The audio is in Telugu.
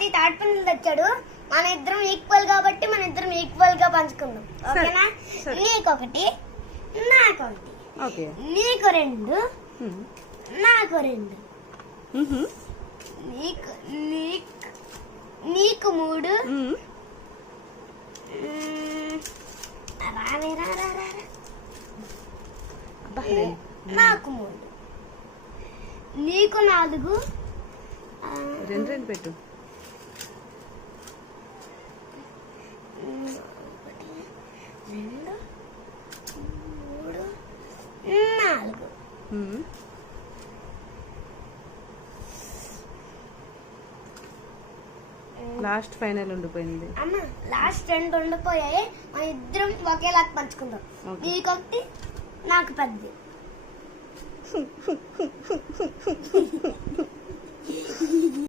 తాతయ్య తాటిపండ్లు తెచ్చాడు. మన ఇద్దరం ఈక్వల్ కాబట్టి మన ఇద్దరం ఈక్వల్ గా పంచుకుందాం. ఓకేనా? నీకొకటి, నాకొకటి. ఓకే. నీకు 2, నాకు 2. నీకు 3. నాకు 3. నీకు 4. 2 పెట్టు. 1, 2, 3, 4. లాస్ట్ ఫైనల్ ఉండిపోయింది. అమ్మ లాస్ట్ 2 ఉండిపోయాయి. మన ఇద్దరం ఒకేలా పంచుకుందాం. నీకొకటి, నాకు 10.